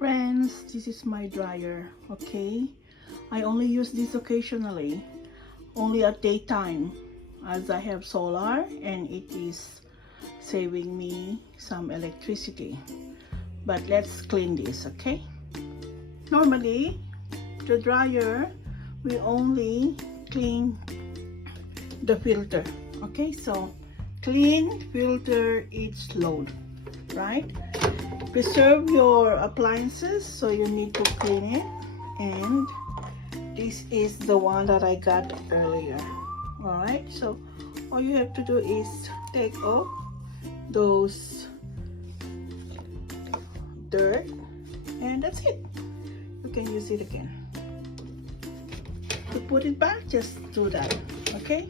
Friends, this is my dryer. Okay, I only use this occasionally, only at daytime, as I have solar and it is saving me some electricity. But let's clean this. Okay, normally the dryer we only clean the filter. Okay, so clean, filter, it's load, right? Preserve your appliances, so you need to clean it. And this is the one that I got earlier. All right, so all you have to do is take off those dirt, and that's it. You can use it again. To put it back, just do that. Okay,